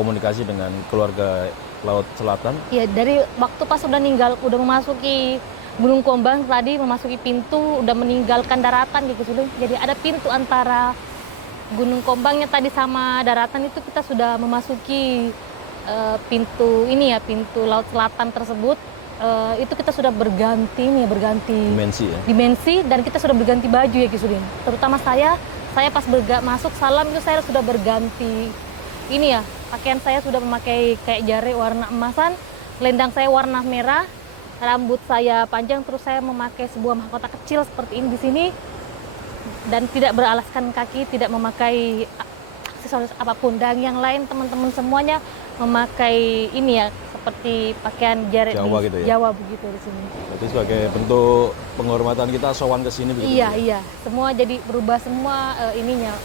komunikasi dengan keluarga Laut Selatan? Ya, dari waktu pas udah memasuki Gunung Kombang tadi, memasuki pintu, udah meninggalkan daratan gitu dulu. Jadi ada pintu antara Gunung Kombangnya tadi sama daratan itu kita sudah memasuki pintu ini ya, pintu Laut Selatan tersebut. Itu kita sudah berganti dimensi dan kita sudah berganti baju ya Kisulin. Terutama saya pas masuk salam itu saya sudah berganti ini ya, pakaian saya sudah memakai kayak jari warna emasan, selendang saya warna merah, rambut saya panjang, terus saya memakai sebuah mahkota kecil seperti ini di sini dan tidak beralaskan kaki, tidak memakai aksesoris apapun. Dan yang lain teman-teman semuanya memakai ini ya, seperti pakaian jari Jawa di gitu ya? Jawa begitu di sini. Jadi sebagai bentuk penghormatan kita sowan ke sini begitu? Iya, semua jadi berubah semua ininya.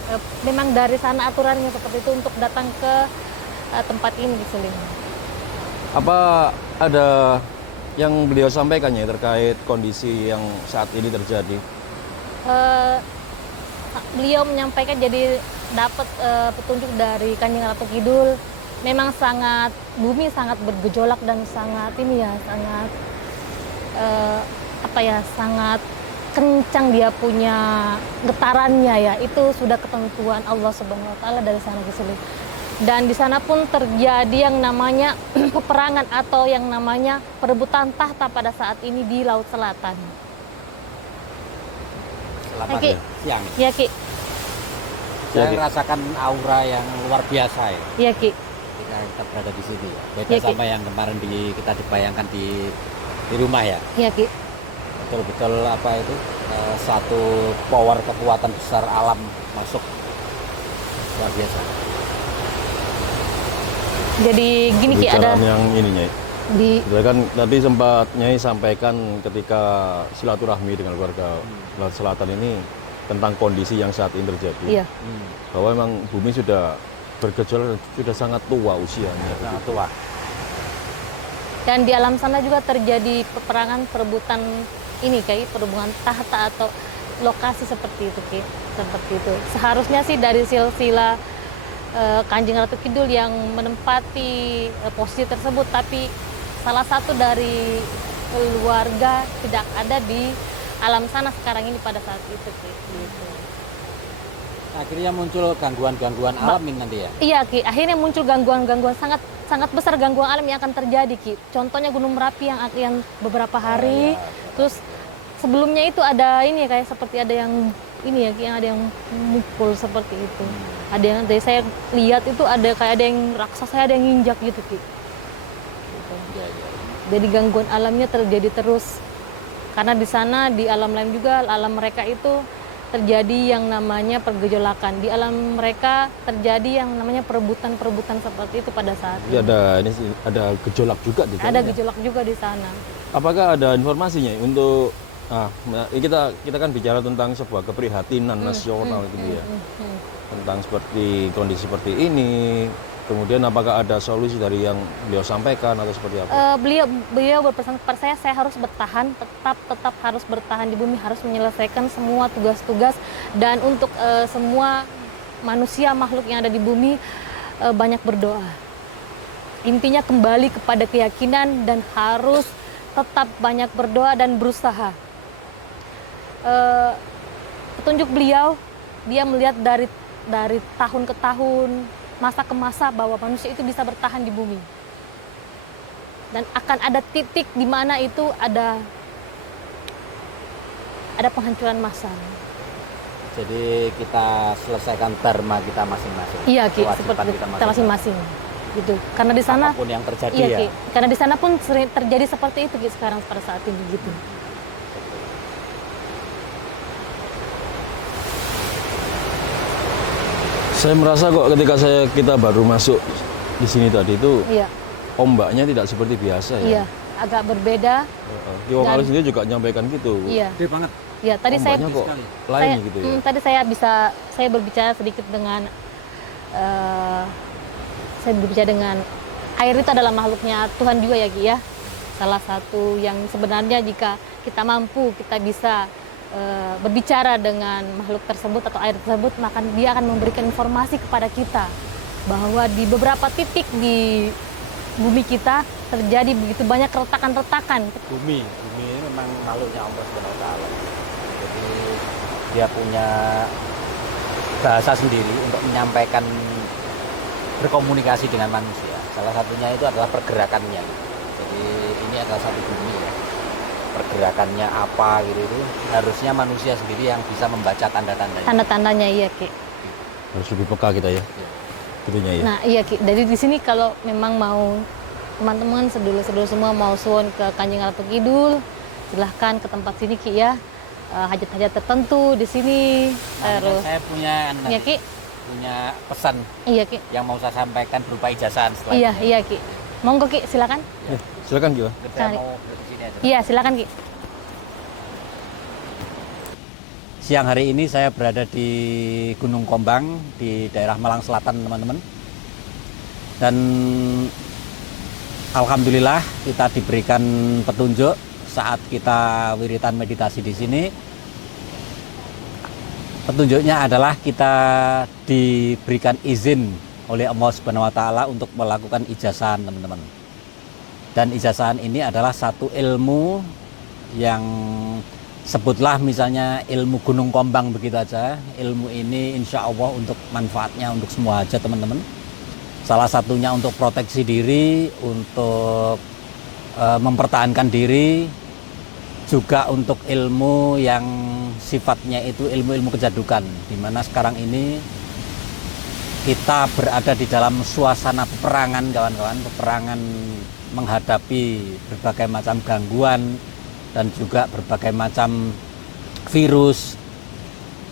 Memang dari sana aturannya seperti itu untuk datang ke tempat ini di Seling. Apa ada yang beliau sampaikan ya terkait kondisi yang saat ini terjadi? Beliau menyampaikan jadi dapat petunjuk dari Kanjeng Ratu Kidul. Memang bumi sangat bergejolak dan sangat ini ya, sangat sangat kencang dia punya getarannya ya. Itu sudah ketentuan Allah Subhanahu wa taala dari sana Giseli. Dan di sana pun terjadi yang namanya peperangan atau yang namanya perebutan tahta pada saat ini di Laut Selatan. Selamat Ki. siang. Ya Ki. Saya Ki. merasakan aura yang luar biasa ya. Iya Ki. Kita berada di sini ya. Beda Ya, Ki. sama yang kemarin kita dibayangkan di rumah ya. Iya Ki. Betul-betul satu power kekuatan besar alam masuk, luar biasa. Jadi gini Ki, ada Pembicaraan yang ininya. di Kan tadi sempat Nyai sampaikan ketika silaturahmi dengan keluarga Laut Selatan ini tentang kondisi yang saat ini terjadi. iya. Bahwa memang bumi sudah bergejolak, sudah sangat tua usianya. Sangat tua. Dan di alam sana juga terjadi peperangan perebutan ini kayak perebutan tahta atau lokasi seperti itu Ki. Seperti itu. Seharusnya sih dari silsilah Kanjeng Ratu Kidul yang menempati posisi tersebut, tapi salah satu dari keluarga tidak ada di alam sana sekarang ini pada saat itu Ki. Gitu. Akhirnya muncul gangguan-gangguan alam ini nanti ya. Iya Ki, akhirnya muncul gangguan-gangguan sangat besar, gangguan alam yang akan terjadi Ki. Contohnya Gunung Merapi yang beberapa hari, terus sebelumnya itu ada ini kayak seperti ada yang ini ya, yang ada yang mukul seperti itu. Ada yang dari saya lihat itu ada kayak ada yang raksasa, ada yang nginjak gitu Ki. Gitu. Jadi gangguan alamnya terjadi terus. Karena di sana di alam lain juga alam mereka itu terjadi yang namanya pergejolakan. Di alam mereka terjadi yang namanya perebutan-perebutan seperti itu pada saat Jadi ada gejolak juga di sana. ada ya? gejolak juga di sana. Apakah ada informasinya untuk kita kan bicara tentang sebuah keprihatinan nasional gitu ya. Tentang seperti kondisi seperti ini. Kemudian apakah ada solusi dari yang beliau sampaikan atau seperti apa? Beliau berpesan kepada saya harus bertahan, tetap harus bertahan di bumi, harus menyelesaikan semua tugas-tugas, dan untuk semua manusia makhluk yang ada di bumi banyak berdoa. Intinya kembali kepada keyakinan dan harus tetap banyak berdoa dan berusaha. Petunjuk beliau, dia melihat dari tahun ke tahun, masa ke masa bahwa manusia itu bisa bertahan di bumi. Dan akan ada titik di mana itu ada penghancuran massal. Jadi kita selesaikan dharma kita masing-masing. Iya Ki, Kewajiban seperti kita kita masing-masing. Gitu. Karena di sana apapun yang terjadi iya, ya. Ki. Karena di sana pun sering terjadi seperti itu Ki sekarang pada saat ini gitu. Saya merasa kok ketika kita baru masuk di sini tadi itu Iya. ombaknya tidak seperti biasa ya. Iya, agak berbeda. Kiwong Alis sendiri juga menyampaikan gitu. Iya. Gede banget. Iya, tadi saya Ombaknya kok lain gitu ya. tadi saya berbicara sedikit dengan air itu adalah makhluknya Tuhan juga ya Ki ya. Salah satu yang sebenarnya jika kita mampu, kita bisa berbicara dengan makhluk tersebut atau air tersebut, maka dia akan memberikan informasi kepada kita bahwa di beberapa titik di bumi kita terjadi begitu banyak retakan-retakan. Bumi ini memang makhluknya Allah Subhanahu wa taala. Jadi dia punya bahasa sendiri untuk menyampaikan berkomunikasi dengan manusia. Salah satunya itu adalah pergerakannya. Jadi ini adalah satu bumi ya. Pergerakannya apa gitu itu harusnya manusia sendiri yang bisa membaca tanda-tandanya. Tanda-tandanya iya Ki. Harus lebih peka kita ya. Gitunya ya. Nah iya Ki, dari di sini kalau memang mau teman-teman sedulur-sedulur semua mau suwun ke Kanjeng Ratu Kidul, silahkan ke tempat sini Ki ya. Hajat-hajat tertentu di sini. Nah, Terus saya punya iya Ki. punya pesan Iya Ki. yang mau saya sampaikan berupa ijazah setelah Iya ini. iya Ki. Monggo Ki, silakan. Ya, silakan Ki. Saya Cari. mau ke sini aja. Iya, silakan Ki. Siang hari ini saya berada di Gunung Kombang di daerah Malang Selatan, teman-teman. Dan alhamdulillah kita diberikan petunjuk saat kita wiritan meditasi di sini. Petunjuknya adalah kita diberikan izin oleh Allah Subhanahu wa taala untuk melakukan ijazahan, teman-teman. Dan ijazahan ini adalah satu ilmu yang sebutlah misalnya ilmu Gunung Kombang begitu aja. Ilmu ini insya Allah untuk manfaatnya untuk semua aja, teman-teman. Salah satunya untuk proteksi diri, untuk mempertahankan diri, juga untuk ilmu yang sifatnya itu ilmu-ilmu kejadukan, di mana sekarang ini kita berada di dalam suasana peperangan, kawan-kawan. Peperangan menghadapi berbagai macam gangguan dan juga berbagai macam virus.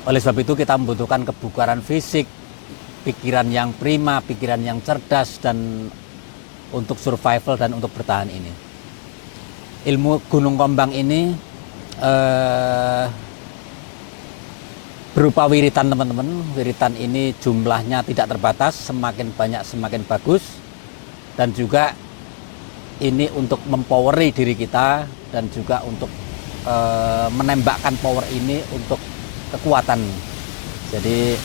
Oleh sebab itu kita membutuhkan kebugaran fisik, pikiran yang prima, pikiran yang cerdas, dan untuk survival dan untuk bertahan ini. Ilmu Gunung Kombang ini berupa wiritan, teman-teman. Wiritan ini jumlahnya tidak terbatas, semakin banyak semakin bagus. Dan juga ini untuk mempoweri diri kita dan juga untuk menembakkan power ini untuk kekuatan. Jadi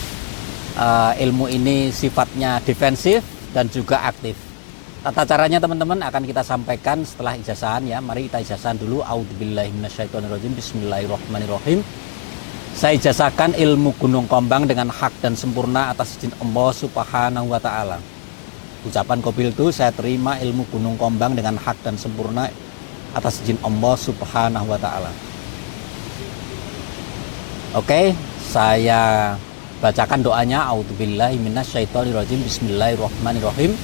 ilmu ini sifatnya defensif dan juga aktif. Tata caranya teman-teman akan kita sampaikan setelah ijazahan ya. Mari kita ijazahan dulu. A'udzubillahi minasyaitonirrajim. Bismillahirrahmanirrahim. Saya ijazahkan ilmu Gunung Kombang dengan hak dan sempurna atas izin Allah Subhanahu wa taala. Ucapan Qabil itu, saya terima ilmu Gunung Kombang dengan hak dan sempurna atas izin Allah Subhanahu wa taala. Oke, saya bacakan doanya. A'udzubillahi minasyaitonirrajim. Bismillahirrahmanirrahim.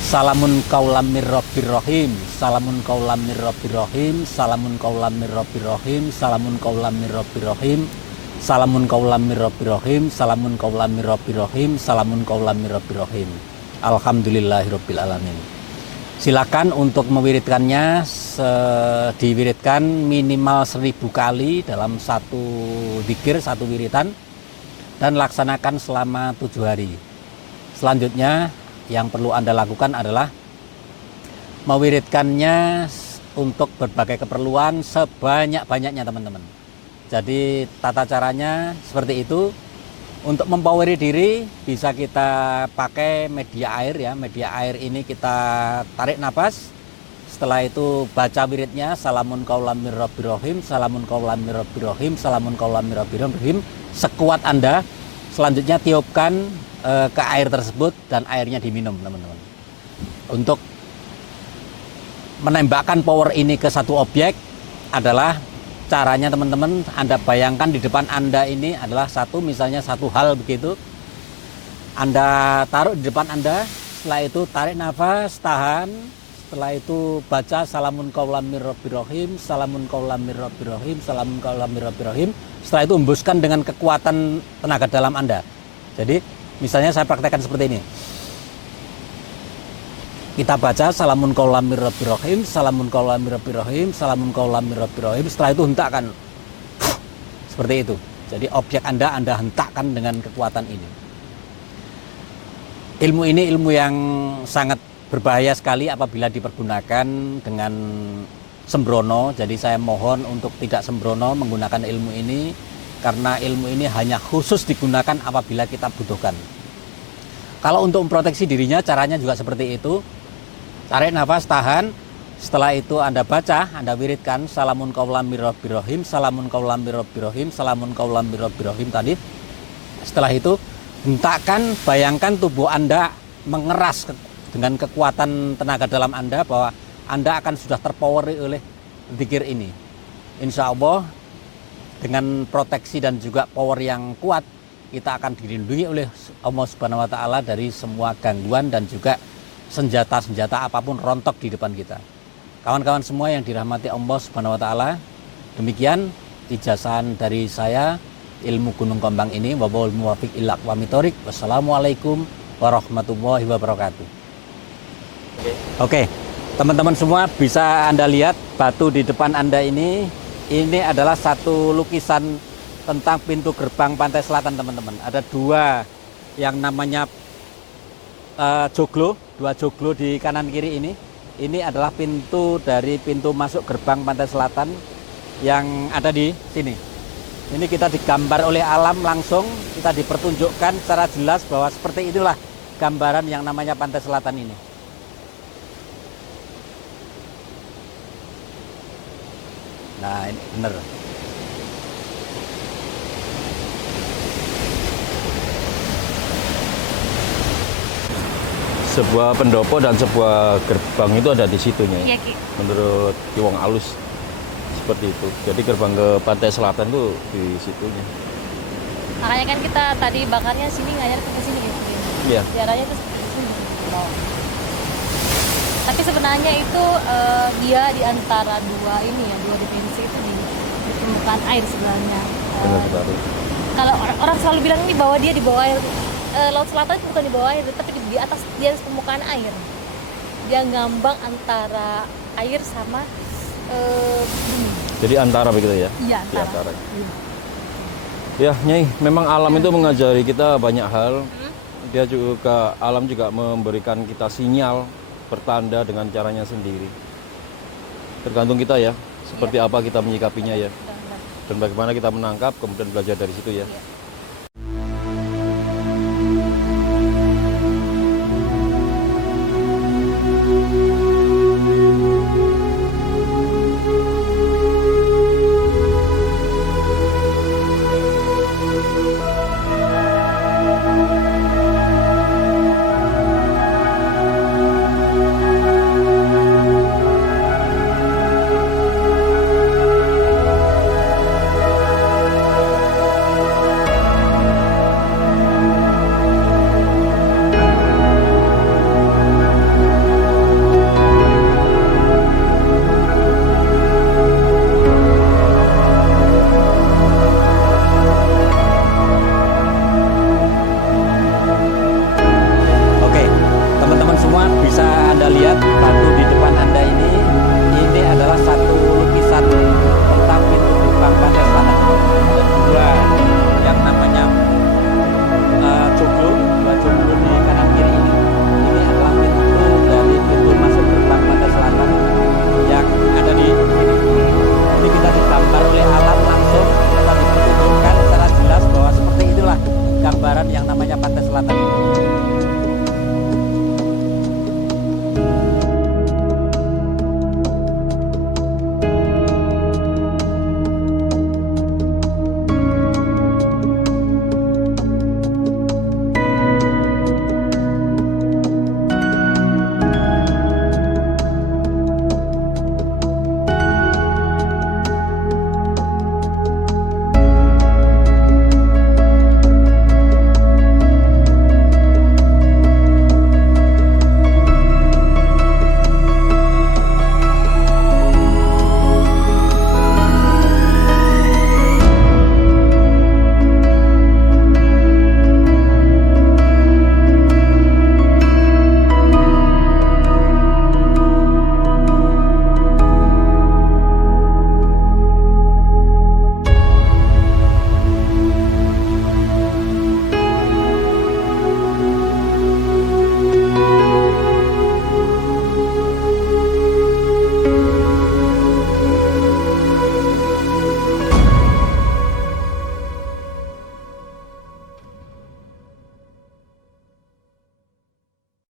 Salamun kaulam mir rabbir rahim. Salamun kaulam mir rabbir rahim. Salamun kaulam mir rabbir rahim. Salamun kaulam mir rabbir rahim. Salamun kaulam mir rabbir rahim. Salamun kaulam mir rabbir rahim. Salamun kaulam mir rabbir rahim. Alhamdulillahirabbil alamin. Silakan untuk mewiridkannya, diwiridkan minimal 1000 kali dalam satu zikir, satu wiritan, dan laksanakan selama 7 hari. Selanjutnya yang perlu Anda lakukan adalah mewiridkannya untuk berbagai keperluan sebanyak-banyaknya, teman-teman. Jadi tata caranya seperti itu. Untuk mempoweri diri bisa kita pakai media air ya. Media air ini kita tarik nafas. Setelah itu baca wiridnya, salamun kaulam mir rabbir rahim, salamun kaulam mir rabbir rahim, salamun kaulam mir rabbir rahim, sekuat Anda. Selanjutnya tiupkan ke air tersebut dan airnya diminum, teman-teman. Untuk menembakkan power ini ke satu objek adalah caranya, teman-teman. Anda bayangkan di depan Anda ini adalah misalnya satu hal begitu. Anda taruh di depan Anda, setelah itu tarik nafas, tahan. Setelah itu baca salamun kaulam mir rabbir rahim, salamun kaulam mir rabbir rahim, salamun kaulam mir rabbir rahim. Setelah itu hembuskan dengan kekuatan tenaga dalam Anda. Jadi misalnya saya praktekkan seperti ini. Kita baca salamun kaulam mir rabbir rahim, salamun kaulam mir rabbir rahim, salamun kaulam mir rabbir rahim. Setelah itu hentakkan. Seperti itu. Jadi objek Anda hentakkan dengan kekuatan ini. Ilmu ini ilmu yang sangat berbahaya sekali apabila dipergunakan dengan sembrono. Jadi saya mohon untuk tidak sembrono menggunakan ilmu ini, karena ilmu ini hanya khusus digunakan apabila kita butuhkan. Kalau untuk memproteksi dirinya, caranya juga seperti itu. Tarik nafas, tahan. Setelah itu Anda baca, Anda wiridkan salamun qaulam mir rabbir rahim, salamun qaulam mir rabbir rahim, salamun qaulam mir rabbir rahim tadi. Setelah itu hentakkan, bayangkan tubuh Anda mengeras dengan kekuatan tenaga dalam Anda bahwa Anda akan sudah terpoweri oleh zikir ini. Insya Allah dengan proteksi dan juga power yang kuat, kita akan dilindungi oleh Allah Subhanahu wa Ta'ala dari semua gangguan dan juga senjata-senjata apapun rontok di depan kita. Kawan-kawan semua yang dirahmati Allah Subhanahu wa Ta'ala, demikian ijazahan dari saya ilmu Gunung Kembang ini. Wabawul muwafiq ila aqwamit thoriq. Wassalamualaikum warahmatullahi wabarakatuh. Oke, teman-teman semua bisa Anda lihat batu di depan Anda ini adalah satu lukisan tentang pintu gerbang pantai selatan, teman-teman. Ada dua yang namanya joglo, dua joglo di kanan kiri ini. Ini adalah pintu dari pintu masuk gerbang pantai selatan yang ada di sini. Ini kita digambar oleh alam langsung, kita dipertunjukkan secara jelas bahwa seperti itulah gambaran yang namanya pantai selatan ini. Nah, ini benar. Sebuah pendopo dan sebuah gerbang itu ada di situnya. Iya, Ki. Menurut Ki Wong Alus seperti itu. Jadi gerbang ke pantai selatan itu di situnya. Makanya kan kita tadi bakarnya sini ngayar ke sini gitu. Iya. Jaraknya itu seperti sini. Tapi sebenarnya itu dia di antara dua ini ya, dua dimensi itu di permukaan air sebenarnya. Benar sekali. Kalau orang selalu bilang ini bahwa dia di bawah air, laut selatan itu bukan di bawah air, tapi di atas permukaan air. Dia ngambang antara air sama bumi. Jadi antara begitu ya? Iya, Di antara. Iya. Ya, Nyai, memang alam itu mengajari kita banyak hal. Dia juga, alam juga memberikan kita sinyal, pertanda dengan caranya sendiri. Tergantung kita ya, seperti apa kita menyikapinya ya. Dan bagaimana kita menangkap, kemudian belajar dari situ ya. Iya.